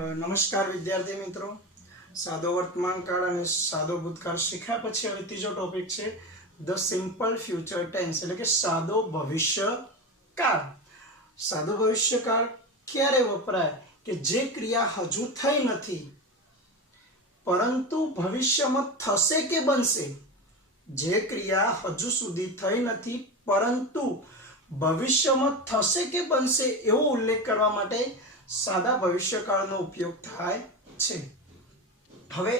નમસ્કાર વિદ્યાર્થી મિત્રો, સાદો વર્તમાન કાળ અને સાદો ભૂતકાળ શીખ્યા પછી હવે ત્રીજો ટોપિક છે ધ સિમ્પલ ફ્યુચર ટેન્સ, એટલે કે સાદો ભવિષ્યકાળ. સાદો ભવિષ્યકાળ ક્યારે વપરાય કે જે ક્રિયા હજુ થઈ નથી પરંતુ ભવિષ્યમાં થશે કે બનશે. જે ક્રિયા હજુ સુધી થઈ નથી પરંતુ ભવિષ્યમાં થશે કે બનશે એવો ઉલ્લેખ કરવા માટે સાદા ભવિષ્યકાળનો ઉપયોગ થાય છે. હવે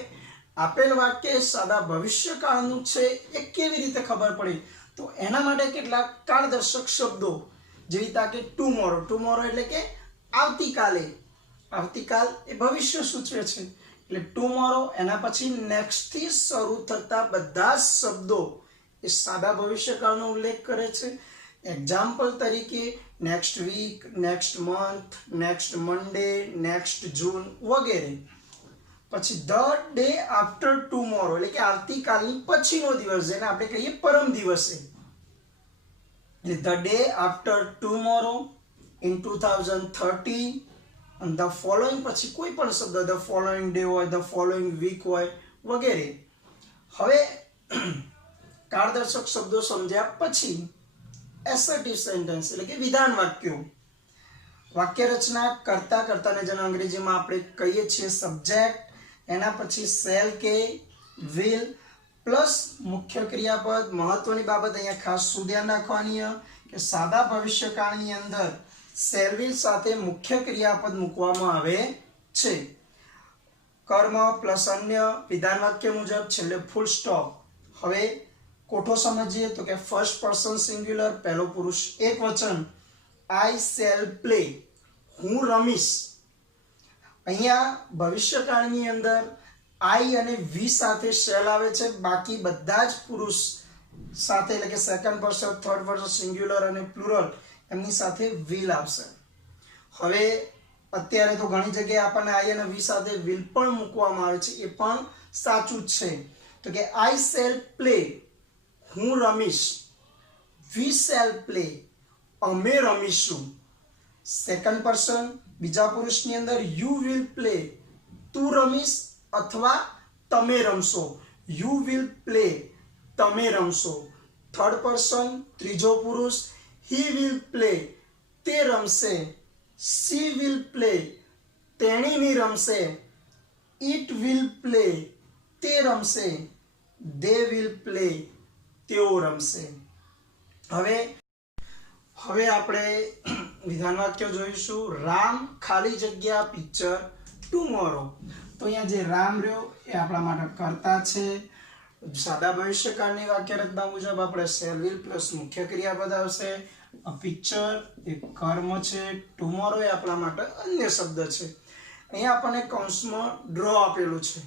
આપેલ વાક્ય સાદા ભવિષ્યકાળનું છે એ કેવી રીતે ખબર પડી? તો એના માટે કેટલાક કાળદર્શક શબ્દો જેવી કે ટુમોરો. ટુમોરો એટલે કે આવતીકાલે. આવતીકાલ એ ભવિષ્ય સૂચવે છે એટલે ટુમોરો. એના પછી નેક્સ્ટ થી શરૂ થતા બધા જ શબ્દો એ સાદા ભવિષ્યકાળનો ઉલ્લેખ કરે છે. એક્ઝામ્પલ તરીકે next week, next month, next Monday, next June વગેરે. પછી ધ ડે આફ્ટર ટુમોરો એટલે કે આવતીકાલની પછીનો દિવસ, જેને આપણે કહીએ પરમ દિવસે. The day after tomorrow in 2030. અને ધ ફોલોઈંગ પછી કોઈ પણ શબ્દ, ધ ફોલોઈંગ ડે હોય, ધ ફોલોઈંગ વીક હોય વગેરે. હવે કાળદર્શક શબ્દો સમજ્યા પછી એસર્ટિવ સેન્ટેન્સ એટલે કે વિધાન વાક્યો. વાક્ય રચના કરતા કરતાને જેને અંગ્રેજીમાં આપણે કહીએ છીએ સબ્જેક્ટ, એના પછી શેલ કે વિલ પ્લસ મુખ્ય ક્રિયાપદ. મહત્વની બાબત અહીંયા ખાસ શું ધ્યાન રાખવાની કે સાદા ભવિષ્યકાળની અંદર શેલ વિલ સાથે મુખ્ય ક્રિયાપદ મૂકવામાં આવે છે. કર્મ પ્લસ અન્ય વિધાન વાક્ય મુજબ છેલ્લે ફૂલ સ્ટોપ. હવે કોઠો સમજીએ તો કે ફર્સ્ટ પર્સન સિંગ્યુલર, પહેલો પુરુષ એકવચન. આઈ શેલ પ્લે, હું રમીશ. અહીંયા ભવિષ્યકાળની અંદર આઈ અને વી સાથે શેલ આવે છે, બાકી બધા જ પુરુષ સાથે એટલે કે second person, third person singular અને પ્લુરલ એમની સાથે વિલ આવશે. હવે અત્યારે તો ઘણી જગ્યાએ આપણને આઈ અને વી સાથે વિલ પણ મૂકવામાં આવે છે, એ પણ સાચું જ છે. તો કે આઈ શેલ પ્લે, હું રમીશ. વી શેલ પ્લે, અમે રમીશું. સેકન્ડ પર્સન બીજા પુરુષની અંદર યુ વિલ પ્લે, તું રમીશ અથવા તમે રમશો. યુ વિલ પ્લે, તમે રમશો. થર્ડ પર્સન ત્રીજો પુરુષ હી વિલ પ્લે, તે રમશે. સી વિલ પ્લે, તેણીની રમશે. ઇટ વિલ પ્લે, તે રમશે. દે વિલ પ્લે, તેઓ રમશે. હવે આપણે વિધાન વાક્ય જોઈશું. રામ ખાલી જગ્યા પિક્ચર ટુમોરો. તો અહીંયા જે રામ રહ્યો એ આપણા માટે કર્તા છે. સાદા ભવિષ્યકાળની વાક્ય રચના મુજબ આપણે શેલ વિલ પ્લસ મુખ્ય ક્રિયાપદ આવશે. પિક્ચર એ કર્મ છે, ટુમોરો એ આપણા માટે અન્ય શબ્દ છે. અહીંયા આપણને કૌંસમાં ડ્રો આપેલું છે.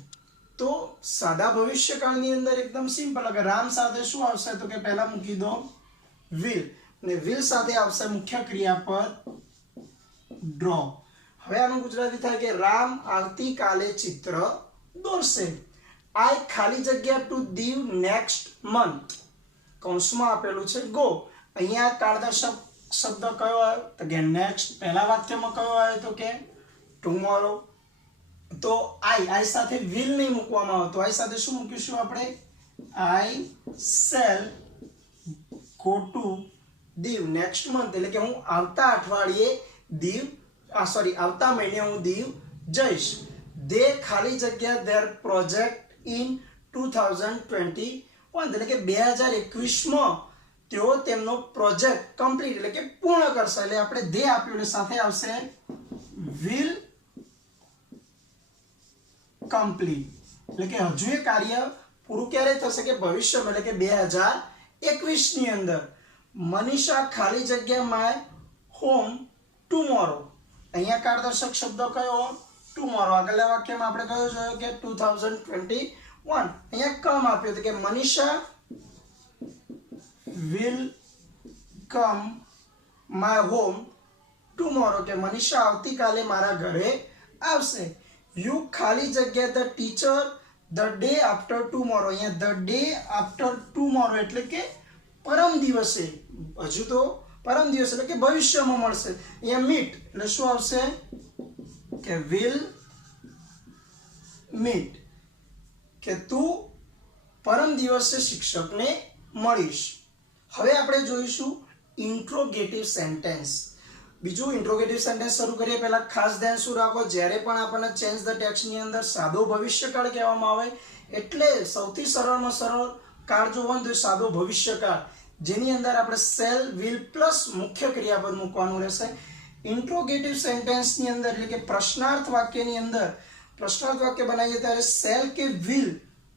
તો સાદા ભવિષ્યકાળની અંદર એકદમ સિમ્પલ, અગર રામ સાથે શું આવશે તો કે પહેલા મૂકી દો વિલ, અને વિલ સાથે આવશે મુખ્ય ક્રિયાપદ ડ્રો. હવે આનું ગુજરાતી થાય કે રામ આવતીકાલે ચિત્ર દોરશે. આઈ ખાલી જગ્યા ટુ દીવ નેક્સ્ટ મંથ, કૌંસમાં આપેલું છે ગો. અહીંયા કાળદર્શક શબ્દ કયો આવ્યો તો કે નેક્સ્ટ. પહેલા વાક્યમાં કયો આવ્યો તો કે ટુમોરો. તો આઈ સાથે વિલ નહીં મૂકવામાં આવે, તો આઈ સાથે શું મૂકીશું આપણે? આઈ shell go to Diu next month, એટલે કે હું આવતા અઠવાડિયે દીવ આવતા મહિને હું દીવ જઈશ. દે ખાલી જગ્યા ધેર પ્રોજેક્ટ ઇન 2021, એટલે કે 2021માં તેઓ તેમનો પ્રોજેક્ટ કમ્પ્લીટ એટલે કે પૂર્ણ કરશે. એટલે આપણે દે આપ્યું એટલે સાથે આવશે વિલ કમ્પ્લીટ, એટલે કે હજુ એ કાર્ય પૂરું ક્યારે થશે કે ભવિષ્યમાં, એટલે કે 2021 ની અંદર. મનીષા ખાલી જગ્યા માય હોમ ટુમોરો. અહીંયા કાળદર્શક શબ્દ કયો? ટુમોરો. આગળના વાક્યમાં આપણે કયો જોયો કે 2021. અહીંયા કમ આપ્યો કે Manisha will come my home tomorrow, કે મનીષા આવતીકાલે મારા ઘરે આવશે. યુ ખાલી જગ્યા the teacher the day after tomorrow. અહીંયા ધ ડે આફ્ટર ટુમોરો એટલે કે પરમ દિવસે. હજુ તો પરમ દિવસ એટલે કે ભવિષ્યમાં મળશે. અહીંયા મીટ એટલે શું આવશે કે વિલ meet કે તું પરમ દિવસે શિક્ષકને મળીશ. હવે આપણે જોઈશું ઇન્ટ્રોગેટિવ સેન્ટેન્સ. બીજું ઇન્ટ્રોગેટિવ સેન્ટેન્સ શરૂ કરીએ પહેલા ખાસ ધ્યાન શું રાખો, જ્યારે પણ આપણને ચેન્જ ધ ટેક્સ્ટ ની અંદર સાદો ભવિષ્યકાળ કહેવામાં આવે એટલે સૌથી સરળમાં સરળ કાળ જો હોય તો સાદો ભવિષ્યકાળ, જેની અંદર આપણે શેલ વિલ પ્લસ મુખ્ય ક્રિયાપદ મૂકવાનું રહેશે. ઇન્ટ્રોગેટિવ સેન્ટેન્સ ની અંદર એટલે કે પ્રશ્નાર્થ વાક્યની અંદર પ્રશ્નાર્થ વાક્ય બનાવીએ ત્યારે શેલ કે વિલ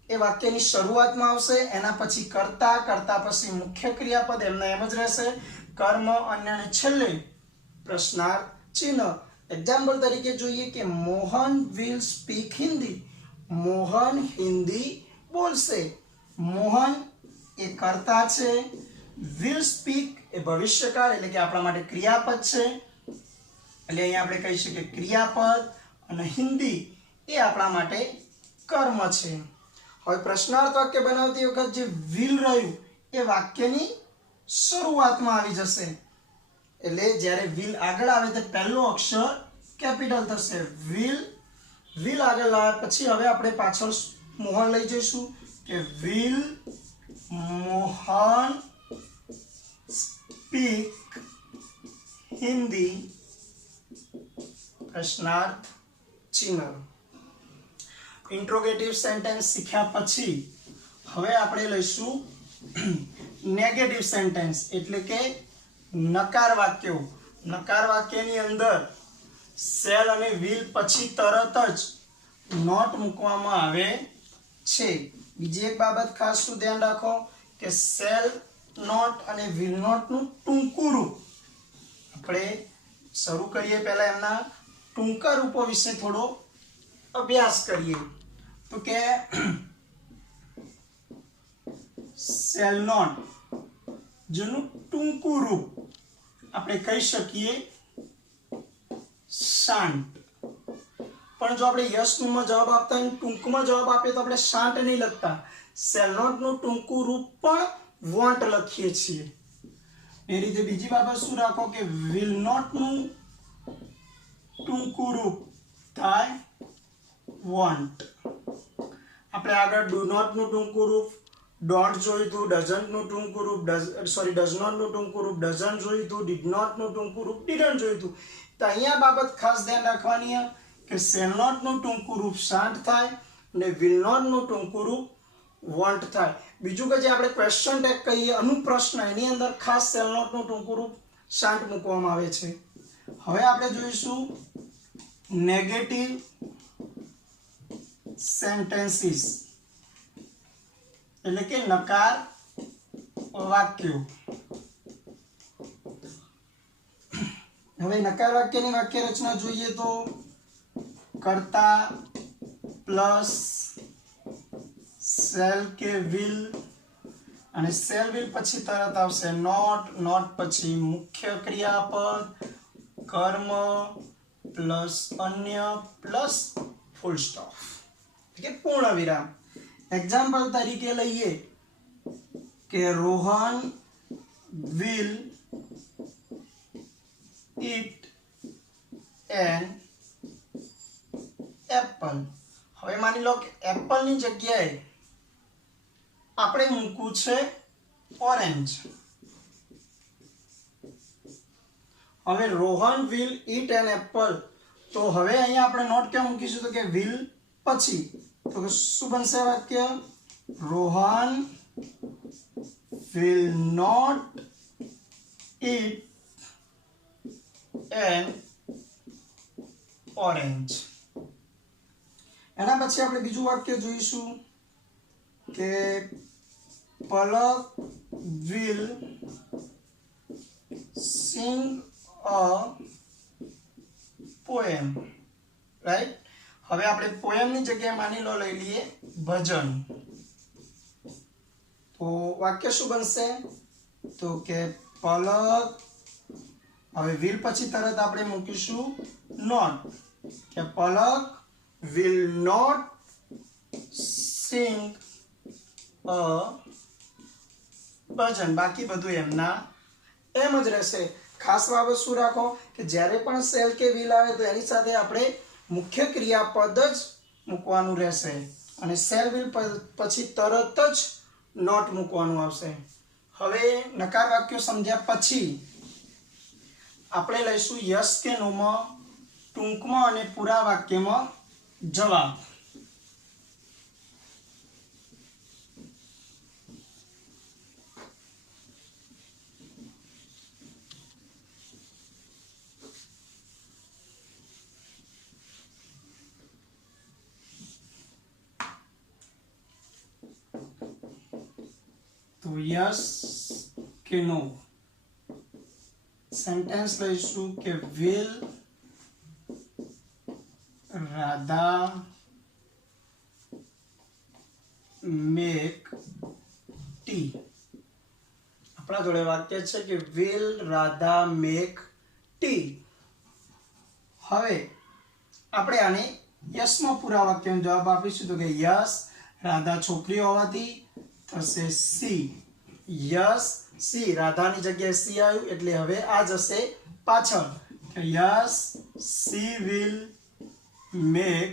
એ વાક્યની શરૂઆતમાં આવશે, એના પછી કર્તા, કર્તા પછી મુખ્ય ક્રિયાપદ એમના એમ જ રહેશે, કર્મ, અન્ય અને છેલ્લે પ્રશ્નાર્થ ચિહ્ન. એક્ઝામ્પલ તરીકે જોઈએ કે મોહન વિલ સ્પીક હિન્દી. મોહન હિન્દી બોલશે. મોહન એ કર્તા છે, વિલ સ્પીક એ ભવિષ્યકાળ એટલે કે આપણા માટે ક્રિયાપદ છે, એટલે અહીંયા આપણે કહી શકીએ ક્રિયાપદ, અને હિન્દી એ આપણા માટે કર્મ છે. હવે પ્રશ્નાર્થ વાક્ય બનાવતી વખત જે વિલ રહ્યું એ વાક્યની શરૂઆતમાં આવી જશે, એટલે જ્યારે વિલ આગળ આવે તો પહેલો અક્ષર કેપિટલ થશે. વિલ આગળ લાવ્યા પછી હવે આપણે પાછળ મોહન લઈ જઈશું કે વિલ મોહન સ્પીક હિન્દી પ્રશ્નાર્થ ચિહ્ન. ઇન્ટ્રોગેટિવ સેન્ટેન્સ શીખ્યા પછી હવે આપણે લઈશું નેગેટિવ સેન્ટેન્સ એટલે કે નકાર વાક્યો. નકાર વાક્યની અંદર શેલ અને વિલ પછી તરત જ નોટ મૂકવામાં આવે છે. બીજી એક બાબત ખાસ શું ધ્યાન રાખો કે શેલ નોટ અને વિલ નોટ નું ટૂંકું રૂપ. આપણે શરૂ કરીએ પહેલા એમના ટૂંકા રૂપો વિશે થોડો અભ્યાસ કરીએ. તો કે શેલ નોટ જેનું ટૂંકું રૂપ આપણે કહી શકીએ શાંત. પણ જો આપણે યસ નું જવાબ આપતા હોય ટૂંકમાં જવાબ આપીએ તો આપણે શાંત નહીં લખતા, શેલ નોટ નું ટૂંકું રૂપ પણ વોન્ટ લખીએ છીએ. એ રીતે બીજી બાબત શું રાખો કે વિલ નોટ નું ટૂંકું રૂપ થાય વોન્ટ. આપણે આગળ ડુ નોટ નું ટૂંકું રૂપ ડોન્ટ જોયું હતું, ડઝન્ટ નું ટૂંકું રૂપ ડઝ નોટ નું ટૂંકું રૂપ ડઝન્ટ જોયું હતું, ડીડ નોટ નું ટૂંકું રૂપ ડીડન્ટ જોયું હતું. તો અહીંયા બાબત ખાસ ધ્યાન રાખવાની કે શેલ નોટ નું ટૂંકું રૂપ શાંત થાય અને વિલ નોટ નું ટૂંકું રૂપ વોન્ટ થાય. બીજું કે જે આપણે ક્વેશ્ચન ટેગ કહીએ અનુપ્રશ્ન, એની અંદર ખાસ શેલ નોટ નું ટૂંકું રૂપ શાંત મૂકવામાં આવે છે. હવે આપણે જોઈશું નેગેટિવ સેન્ટેન્સીસ એટલે કે નકાર વાક્યો. હવે નકાર વાક્યની વાક્ય રચના જોઈએ તો કર્તા પ્લસ શેલ કે વિલ, અને શેલ વિલ પછી તરત આવશે નોટ, નોટ પછી મુખ્ય ક્રિયાપદ કર્મ પ્લસ અન્ય પ્લસ ફૂલ સ્ટોપ એટલે કે પૂર્ણ વિરામ. એક્ઝામ્પલ તરીકે લઈએ કે Rohan will eat an apple. હવે માની લો કે એપલ ની જગ્યાએ આપણે મૂકવું છે ઓરેન્જ. હવે Rohan will eat an apple, તો હવે અહીંયા આપણે નોટ ક્યાં મૂકીશું તો કે વિલ પછી, તો કે શું બનશે વાક્ય Rohan will not eat an orange. એના પછી આપણે બીજું વાક્ય જોઈશું કે પલક will sing a poem, right. હવે આપણે પોએમ ની જગ્યાએ માની લો લઈ લઈએ ભજન, તો વાક્ય શું બનશે તો કે પલક, હવે વિલ પછી તરત આપણે મૂકીશું નોટ કે પલક will not sing a ભજન. બાકી બધું એમના એમ જ રહેશે. ખાસ બાબત શું રાખો કે જ્યારે પણ શેલ કે વિલ આવે તો એની સાથે આપણે મુખ્ય ક્રિયાપદ જ મૂકવાનું રહેશે અને શેલ વિલ પછી તરત જ નોટ મૂકવાનું આવશે. હવે નકાર વાક્યો સમજ્યા પછી આપણે લઈશું યસ કે નોમાં ટૂંકમાં અને પૂરા વાક્યમાં જવાબ. તો યસ કે નો. સેન્ટેન્સ લઈશું કે વિલ રાધા મેક ટી. આપણા જોડે વાક્ય છે કે વિલ રાધા મેક ટી. હવે આપણે આને યસમાં પૂરા વાક્યનો જવાબ આપીશું. તો કે યસ રાધા છોકરી હોવાથી થશે સી. યસ સી, રાધાની જગ્યાએ સી આવ્યું એટલે હવે આ જશે પાછળ. Yes she will make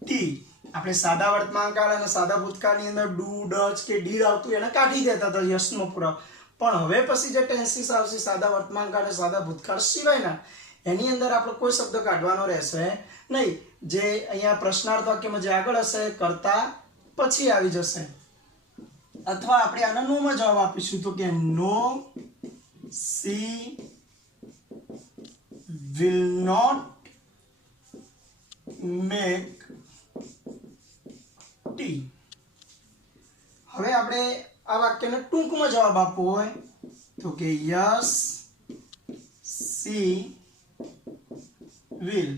tea. આપણે સાદા વર્તમાનકાળ અને સાદા ભૂતકાળની અંદર ડુ ડચ કે ડીડ આવતું એને કાઢી દેતા હતા યસનો પૂરા. પણ હવે પછી જે ટેન્સીસ આવશે સાદા વર્તમાનકાળ અને સાદા ભૂતકાળ સિવાયના, એની અંદર આપણે કોઈ શબ્દ કાઢવાનો રહેશે નહીં. જે અહીંયા પ્રશ્નાર્થ વાક્યમાં જે આગળ હશે કરતા પછી આવી જશે. અથવા આપણે આના નો માં જવાબ આપીશું. તો કે no C will not make tea. હવે આપણે આ વાક્યને ટૂંકમાં જવાબ આપવો હોય તો કે યસ સી વિલ.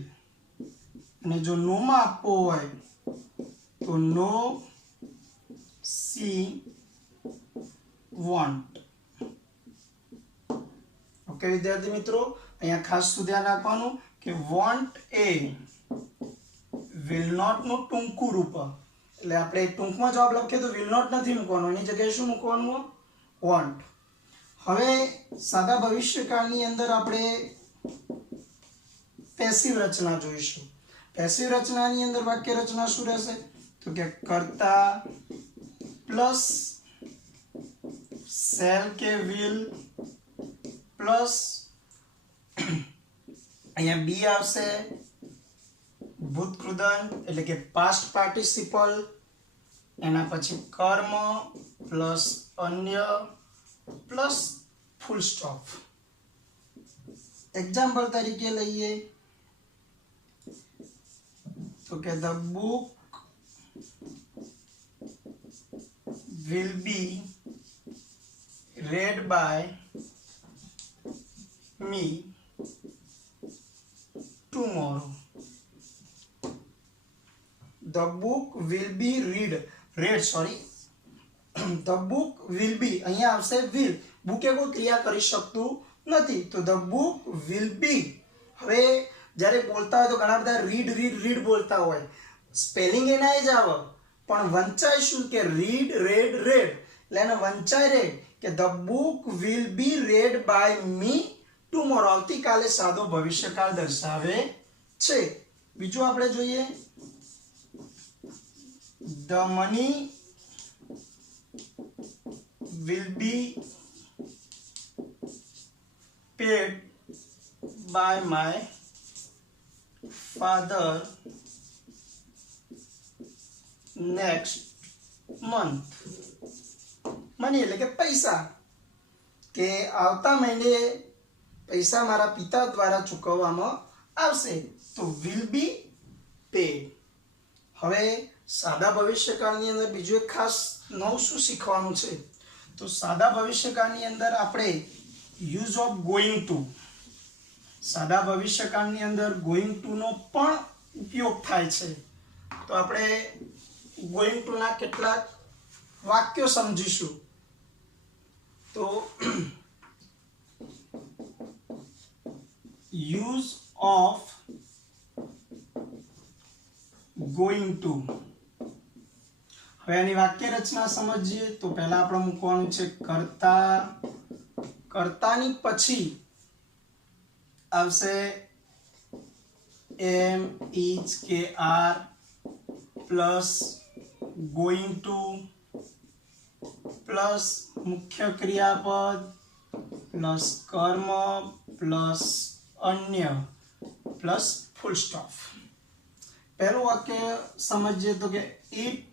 અને જો નો માં આપવો હોય તો નો સી વોન્ટ. ઓકે વિદ્યાર્થી મિત્રો, અહીંયા ખાસ શું ધ્યાન રાખવાનું કે વોન્ટ એ વિલ નોટ નું ટૂંકું રૂપ. એટલે આપણે ટૂંકમાં જવાબ લખીએ તો વિલ નોટ નથી મૂકવાનો, એની જગ્યાએ શું મૂકવાનું? વોન્ટ. હવે સાદા ભવિષ્યકાળની અંદર આપણે પેસિવ રચના જોઈશું. પેસિવ રચનાની અંદર વાક્ય રચના શું રહેશે? તો કે કર્તા પ્લસ શેલ કે વિલ પ્લસ અહીંયા બી આવશે ભૂતકૃદંત એટલે કે પાસ્ટ પાર્ટિસિપલ, એના પછી કર્મ પ્લસ અન્ય પ્લસ ફૂલ સ્ટોપ. એક્ઝામ્પલ તરીકે લઈએ તો કે the book will be read by me tomorrow. The book will be read sorry. The book will be, અહીંયા આવશે will. બુક એ કોઈ ક્રિયા કરી શકતું નથી તો the book will be. હવે જ્યારે બોલતા હોય તો ઘણા બધા રીડ બોલતા હોય, સ્પેલિંગ એના જ આવે પણ વંચાય શું કે રીડ રેડ એટલે એને વંચાય રેડ કે the book will be read by me tomorrow. આવતીકાલે સાદો ભવિષ્યકાળ દર્શાવે છે. બીજું આપણે જોઈએ the money will be paid by my father next month. Money એટલે કે પૈસા, કે આવતા મહિને પૈસા મારા પિતા દ્વારા ચૂકવવામાં આવશે તો વિલ બી પેડ. હવે સાદા ભવિષ્યકાળની અંદર બીજું એક ખાસ નવું શું શીખવાનું છે તો સાદા ભવિષ્યકાળની અંદર આપણે યુઝ ઓફ ગોઈંગ ટુ, સાદા ભવિષ્યકાળની અંદર ગોઈંગ ટુ નો પણ ઉપયોગ થાય છે. તો આપણે ગોઈંગ ટુ ના કેટલાક વાક્યો સમજીશું. તો યુઝ ઓફ ગોઈંગ ટુ. હવે આની વાક્ય રચના સમજીએ તો પહેલા આપણે મૂકવાનું છે કર્તા. કર્તાની પછી આવશે એમ, ઇઝ કે are plus going to plus મુખ્ય ક્રિયાપદ પ્લસ કર્મ પ્લસ અન્ય પ્લસ ફૂલ સ્ટોપ. પહેલું વાક્ય સમજીએ તો કે it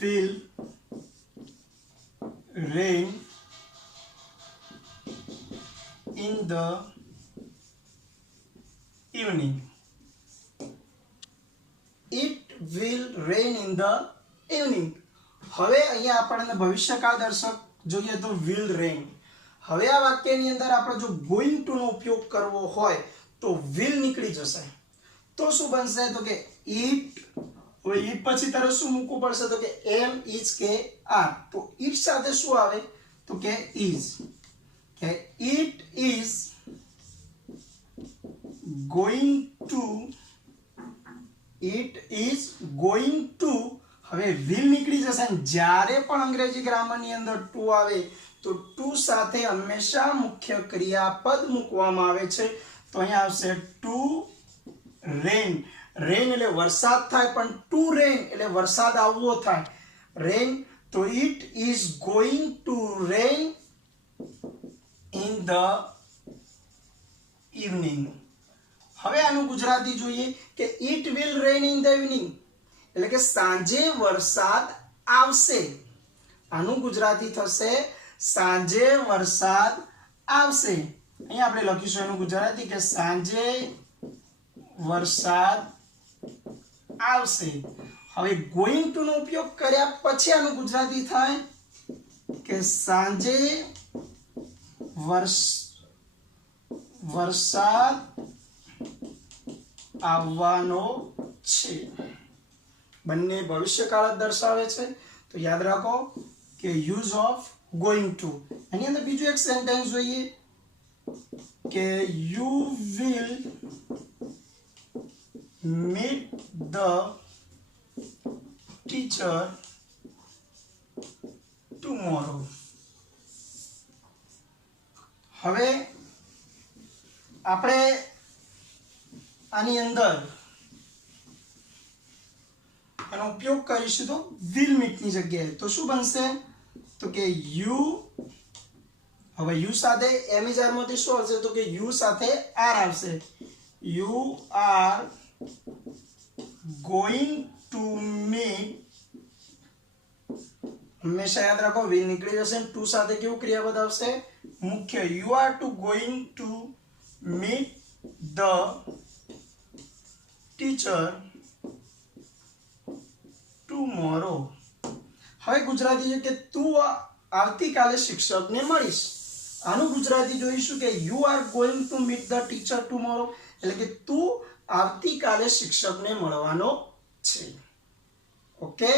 will rain in the evening. It will rain in the evening. હવે અહીંયા આપણને ભવિષ્યકાળ દર્શક જોઈએ તો will rain. હવે આ વાક્યની અંદર આપણે જો going to નો ઉપયોગ કરવો હોય તો will નીકળી જશે. તો શું બનશે તો કે it હવે ઈટ પછી તારે શું મૂકવું પડશે તો કે એમ ઇઝ કે આર. તો ઈટ સાથે શું આવે તો કે ઇઝ. કે it is going to, it is going to. હવે વિલ નીકળી જશે. જ્યારે પણ અંગ્રેજી ગ્રામરની અંદર ટુ આવે તો ટુ સાથે હંમેશા મુખ્ય ક્રિયાપદ મૂકવામાં આવે છે. તો અહીંયા આવશે ટુ રેન. રેન એટલે વરસાદ થાય, પણ ટુ રેન એટલે વરસાદ આવવો થાય. રેન, તો it is going to rain in the evening. હવે આનું ગુજરાતી જોઈએ કે it will rain in the evening એટલે કે સાંજે વરસાદ આવશે. આનું ગુજરાતી થશે સાંજે વરસાદ આવશે. અહીંયા આપણે લખીશું એનું ગુજરાતી કે સાંજે વરસાદ આવશે. હવે ગોઈંગ ટુ નો ઉપયોગ કર્યા પછી આનું ગુજરાતી થાય કે સાંજે વરસાદ આવવાનો છે. બંને ભવિષ્યકાળ દર્શાવે છે. તો યાદ રાખો કે યુઝ ઓફ ગોઈંગ ટુ. એની અંદર બીજું એક સેન્ટેન્સ જોઈએ કે you will meet the teacher tomorrow. હવે આપણે આની અંદર એનો ઉપયોગ કરીશું તો will meet ની જગ્યાએ. તો શું બનશે તો કે you, હવે you સાથે એમ ઇઝ આર માંથી શું આવશે તો કે you સાથે r આવશે. You are going to meet, હંમેશા યાદ રાખો will નીકળી જશે. ટુ સાથે કેવું ક્રિયાપદ આવશે મુખ્ય. You are to going to meet the teacher tomorrow. હવે ગુજરાતી છે કે તું આવતીકાલે શિક્ષકને મળીશ. આનું ગુજરાતી જોઈશું કે you are going to meet the teacher tomorrow એટલે કે તું આવતીકાલે શિક્ષકને મળવાનો છે. ઓકે.